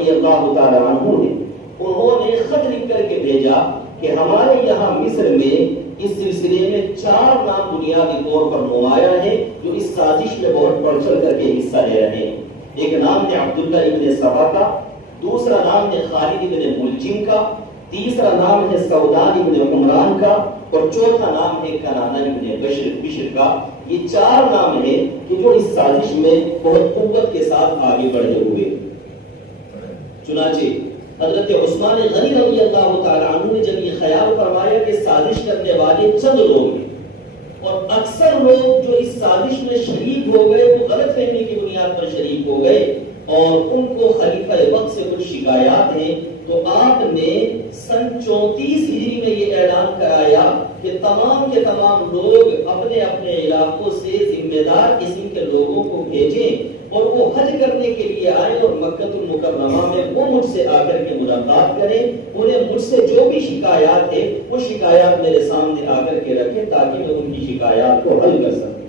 رضی اللہ تعالی عنہ نے، انہوں نے خط لکھ کر کے بھیجا کہ ہمارے یہاں مصر میں اس سلسلے میں 4 نام بنیادی طور پر نمایاں ہیں جو اس سازش میں بہت بڑھ چڑھ کر کے حصہ لے رہے ہیں۔ ایک نام ہے عبداللہ ابن سبا کا، دوسرا نام ہے خالد ابن ملجم کا، تیسرا نام ہے سودان ابن عمران کا، اور چوتھا نام ہے کنانہ ابن بشر کا۔ یہ 4 نام ہیں کہ جو اس سازش میں بہت قوت کے ساتھ آگے بڑھے ہوئے۔ چنانچہ حضرت عثمان غنی رضی اللہ تعالی عنہ نے جب یہ خیال فرمایا کہ سازش کرنے والے چند لوگ ہیں اور اکثر لوگ جو اس سازش میں شریک ہو گئے وہ غلط فہمی کی بنیاد پر شریک ہو گئے اور ان کو خلیفہ وقت سے کچھ شکایات ہیں، تو آپ نے سن 34 ہجری میں یہ اعلان کرایا کہ تمام کے تمام لوگ اپنے اپنے علاقوں سے ذمہ دار قسم کے لوگوں کو بھیجیں اور وہ حج کرنے کے لیے آئے اور مکہ المکرمہ میں وہ مجھ سے آ کر کے ملاقات کریں، انہیں مجھ سے جو بھی شکایات ہے وہ شکایات میرے سامنے آ کر کے رکھیں تاکہ میں ان کی شکایات کو حل کر سکوں۔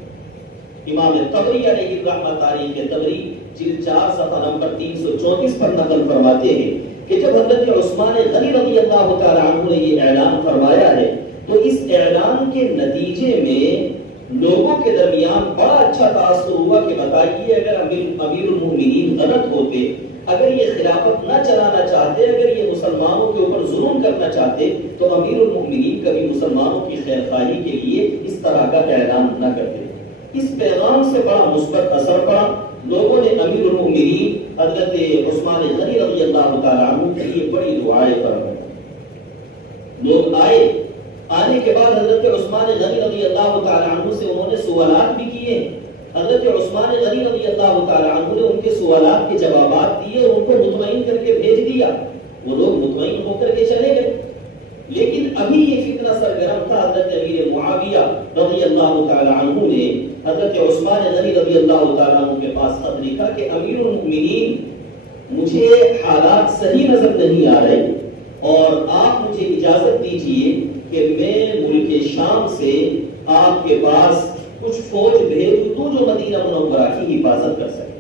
امام طبری علیہ الرحمہ تاریخ طبری جلد 4 صفحہ نمبر 334 پر نقل فرماتے ہیں کہ جب حضرت عثمان غنی رضی اللہ تعالی عنہ نے یہ اعلان فرمایا ہے تو اس اعلان کے نتیجے میں لوگوں کے درمیان بڑا اچھا تاثر ہوا کہ بتائیے اگر امیر المومنین غلط ہوتے، اگر یہ خلافت نہ چلانا چاہتے، اگر یہ مسلمانوں کے اوپر ظلم کرنا چاہتے تو امیر المومنین کبھی مسلمانوں کی خیر خواہی کے لیے اس طرح کا اعلان نہ کرتے۔ اس پیغام سے بڑا مثبت اثر پڑا، لوگوں نے امیر المومنین حضرت عثمان غنی رضی اللہ تعالی عنہ کے لیے بڑی دعائیں فرمائیں۔ لوگ آئے، آنے کے بعد حضرت عثمان غنی رضی اللہ تعالی عنہ سے انہوں نے سوالات بھی کیے۔ حضرت عثمان غنی رضی اللہ تعالی عنہ نے ان کے سوالات کے جوابات دیے اور ان کو مطمئن کر کے بھیج دیا۔ وہ لوگ مطمئن ہو کر کے چلے گئے، لیکن ابھی یہ فتنہ سرگرم تھا۔ حضرت امیر معاویہ رضی اللہ تعالی عنہ نے حضرت عثمان غنی رضی اللہ تعالی عنہ کے پاس خط لکھا کہ امیر المؤمنین مجھے حالات صحیح نظر نہیں آ رہے اور آپ مجھے اجازت دیجیے کہ میں ملک شام سے آپ کے پاس کچھ فوج بھیج دوں جو مدینہ منورہ کی حفاظت کر سکے،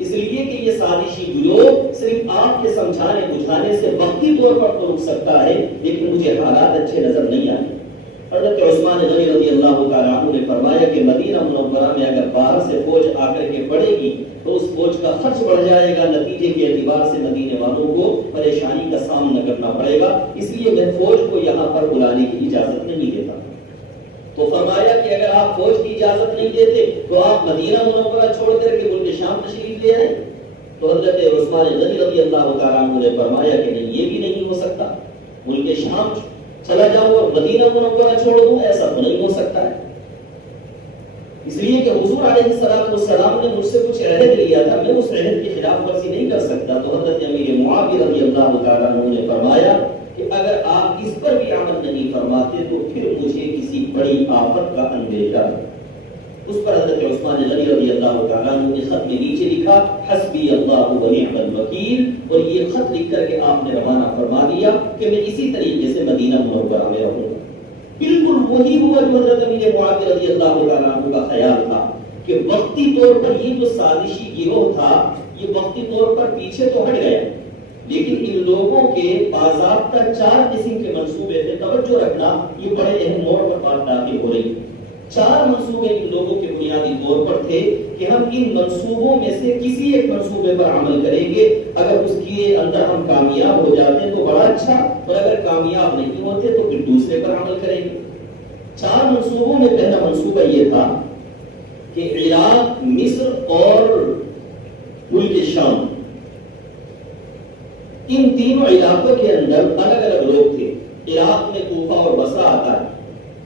اس لیے کہ یہ سازشی گروہ صرف آپ کے سمجھانے بجھانے سے وقتی طور پر تو رک سکتا ہے، لیکن مجھے حالات اچھے نظر نہیں آئے۔ حضرت عثمان غنی رضی اللہ تعالی عنہ نے فرمایا کہ مدینہ منورہ میں اگر باہر سے فوج آ کر کے پڑے گی تو اس فوج کا خرچ بڑھ جائے گا، نتیجے کے اعتبار سے مدینے والوں کو پریشانی کا سامنا کرنا پڑے گا، اس لیے میں فوج کو یہاں پر بلانے کی اجازت نہیں دیتا۔ تو فرمایا کہ اگر آپ فوج کی اجازت نہیں دیتے تو آپ مدینہ منورہ چھوڑ کر کے ملک شام تشریف لے آئیں۔ تو حضرت عثمان غنی رضی اللہ تعالی عنہ نے فرمایا کہ نہیں، یہ بھی نہیں ہو سکتا، ملک شام چلا جاؤں اور مدینہ منورہ چھوڑ دوں، ایسا تو نہیں ہو سکتا ہے، اس لیے کہ حضور علیہ السلام نے مجھ سے کچھ عہد لیا تھا، میں اس عہد کی خلاف ورزی نہیں کر سکتا۔ تو حضرت امیر معاویہ رضی اللہ تعالی عنہ نے فرمایا کہ اگر آپ اس پر بھی عمل نہیں فرماتے تو پھر مجھے کسی بڑی آفت کا اندیشہ ہے۔ اس پر حضرت عثمان غنی رضی اللہ تعالیٰ عنہ نے خط میں نیچے لکھا حسبی اللہ و نعم الوکیل، اور یہ خط لکھ کر کے آپ نے روانہ فرما دیا کہ میں اسی طریقے سے مدینہ منورہ میں رہوں۔ بالکل وہی ہوا جو حضرت امیر معاویہ رضی اللہ تعالیٰ عنہ کا خیال تھا کہ وقتی طور پر یہ جو سازشی گروہ تھا یہ وقتی طور پر پیچھے تو ہٹ گیا، لیکن ان لوگوں کے باضابطہ 4 قسم کے منصوبے تھے۔ توجہ رکھنا، یہ بڑے اہم موڑ پر بات داخل ہو رہی۔ 4 منصوبے ان لوگوں کے بنیادی طور پر تھے کہ ہم ان منصوبوں میں سے کسی ایک منصوبے پر عمل کریں گے، اگر اس کے اندر ہم کامیاب ہو جاتے ہیں تو بڑا اچھا، اور اگر کامیاب نہیں ہوتے تو پھر دوسرے پر عمل کریں گے۔ 4 منصوبوں میں پہلا منصوبہ یہ تھا کہ عراق، مصر اور ملک شام، ان تینوں علاقوں کے اندر الگ الگ لوگ تھے۔ عراق میں کوفہ اور بصرہ آتا ہے،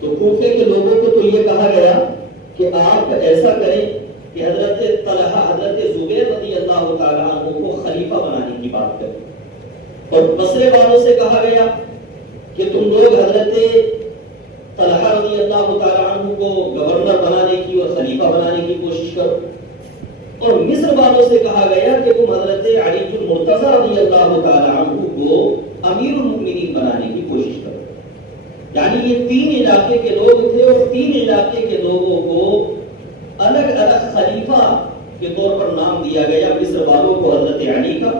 تو کوفے کے لوگوں کو تو یہ کہا گیا کہ آپ ایسا کریں کہ حضرت طلحہ، حضرت زبیر رضی اللہ تعالیٰ عنہ کو خلیفہ بنانے کی بات کریں، اور بصرے والوں سے کہا گیا کہ تم لوگ حضرت طلحہ رضی اللہ تعالیٰ عنہ کو گورنر بنانے کی اور خلیفہ بنانے کی کوشش کرو، اور مصر والوں سے کہا گیا کہ تم حضرت علی المرتضی رضی اللہ تعالیٰ عنہ کو امیر المؤمنین بنانے کی کوشش کرو۔ یعنی یہ 3 علاقے کے لوگ تھے اور 3 علاقے کے لوگوں کو الگ الگ خلیفہ کے طور پر نام دیا گیا۔ مصر والوں کو حضرت علی کا،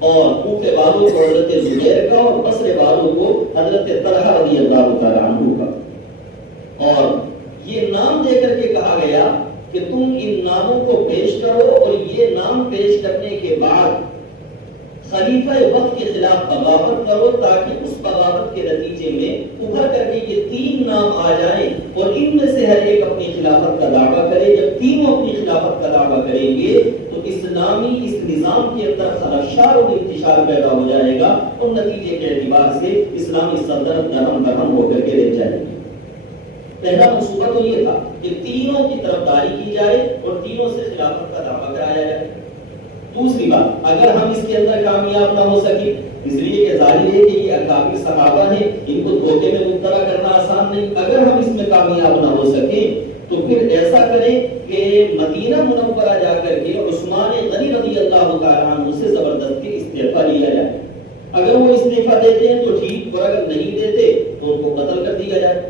اور کوفے والوں کو حضرت زبیر کا اور بصرے والوں کو حضرت طلحہ رضی اللہ تعالی عنہ کا، اور یہ نام دے کر کے کہا گیا کہ تم ان ناموں کو پیش کرو، اور یہ نام پیش کرنے کے بعد خلیفہ وقت کے خلاف بغاوت کرو، تاکہ اس بغاوت کے نتیجے میں ابھر کر کے یہ تین نام آ جائیں اور ان میں سے ہر ایک اپنی خلافت کا دعویٰ کرے۔ جب تینوں اپنی خلافت کا دعویٰ کریں گے تو اسلامی اس نظام کے اندر خلاشار و انتشار پیدا ہو جائے گا، اور نتیجے کے اعتبار سے اسلامی سلطنت درہم درہم ہو کر کے رہ جائے گی۔ پہلا منصوبہ تو یہ تھا کہ تینوں کی طرفداری کی جائے اور تینوں سے خلافت کا دعویٰ کرایا جائے۔ دوسری بات، اگر ہم اس کے اندر کامیاب نہ ہو سکے، اس لیے کہ ظاہر ہے کہ یہ اکابر صحابہ ہیں، ان کو دھوکے میں مبتلا کرنا آسان نہیں، اگر ہم اس میں کامیاب نہ ہو سکے تو پھر ایسا کریں کہ مدینہ منورہ جا کر کے عثمان غنی رضی اللہ تعالیٰ عنہ سے زبردستی استعفیٰ لیا جائے۔ اگر وہ استعفیٰ دیتے ہیں تو ٹھیک، اور اگر نہیں دیتے تو ان کو قتل کر دیا جائے۔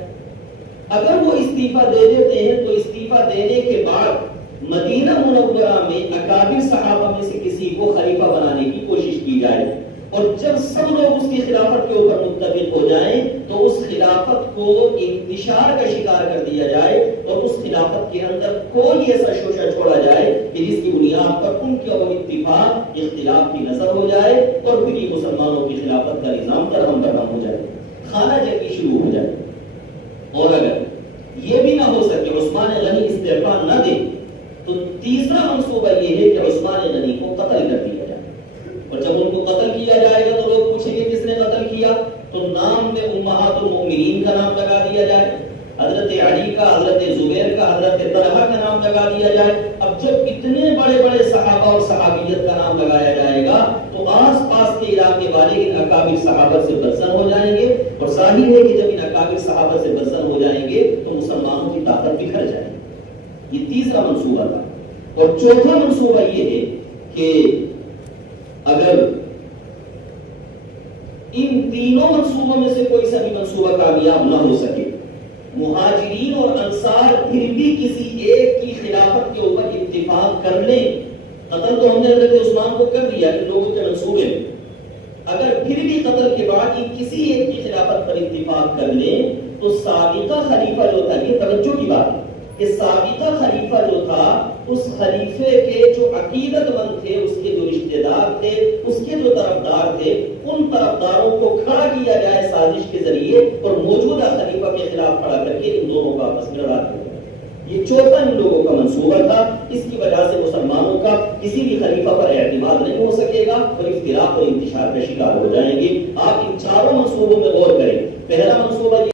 اگر وہ استعفیٰ دے دیتے ہیں تو استعفیٰ دینے کے بعد مدینہ منورہ میں اکابر صحابہ میں سے کسی کو خلیفہ بنانے کی کوشش کی جائے، اور جب سب لوگ اس کی خلافت کے اوپر متفق ہو جائیں تو اس خلافت کو انتشار کا شکار کر دیا جائے، اور اس خلافت کے اندر کوئی ایسا شوشہ چھوڑا جائے کہ جس کی بنیاد پر ان کے اور اتفاق اختلاف کی نظر ہو جائے، اور پھر یہ مسلمانوں کی خلافت کا نظام درہم درہم ہو جائے، خانہ جنگی شروع ہو جائے۔ اور اگر یہ بھی نہ ہو سکے، عثمان غنی استعفیٰ نہ دے، تو تیسرا منصوبہ یہ ہے کہ عثمان غنی کو قتل کر دیا جائے، اور جب ان کو قتل کیا جائے گا تو لوگ پوچھیں گے کس نے قتل کیا، تو نام میں امہات المؤمنین کا نام لگا دیا جائے، حضرت علی کا، حضرت زبیر کا، حضرت طلحہ کا نام لگا دیا جائے۔ اب جب اتنے بڑے بڑے صحابہ اور صحابیت کا نام لگایا جائے گا تو آس پاس کے علاقے والے ان اکابر صحابہ سے بدزن ہو جائیں گے، اور ظاہر ہے کہ جب ان اکابر صحابہ سے بدزن ہو جائیں گے تو مسلمانوں کی طاقت بکھر جائے گی۔ یہ تیسرا منصوبہ تھا۔ اور چوتھا منصوبہ یہ ہے کہ اگر ان تینوں منصوبوں میں سے کوئی سا بھی منصوبہ کامیاب نہ ہو سکے، مہاجرین اور انصار پھر بھی کسی ایک کی خلافت کے اوپر اتفاق کر لیں، قتل تو ہم نے حضرت عثمان کو کر دیا ان لوگوں کے منصوبے میں، اگر پھر بھی قتل کے بعد ان کسی ایک کی خلافت پر اتفاق کر لیں تو سابقہ خلیفہ جو تھا، یہ توجہ کی بات ہے کہ سابقہ خلیفہ جو تھا، اس خلیفے کے جو عقیدت مند تھے، اس کے جو رشتہ دار تھے، اس کے جو طرفدار تھے، ان طرفداروں کو کھڑا کیا جائے سازش کے ذریعے، اور موجودہ خلیفہ کے خلاف کھڑا کر کے ان دونوں کا آپس میں لڑا دیا۔ یہ چوتھا ان لوگوں کا منصوبہ تھا۔ اس کی وجہ سے مسلمانوں کا کسی بھی خلیفہ پر اعتماد نہیں ہو سکے گا، اور اختلاف اور انتشار کا شکار ہو جائیں گے۔ آپ ان چاروں منصوبوں میں غور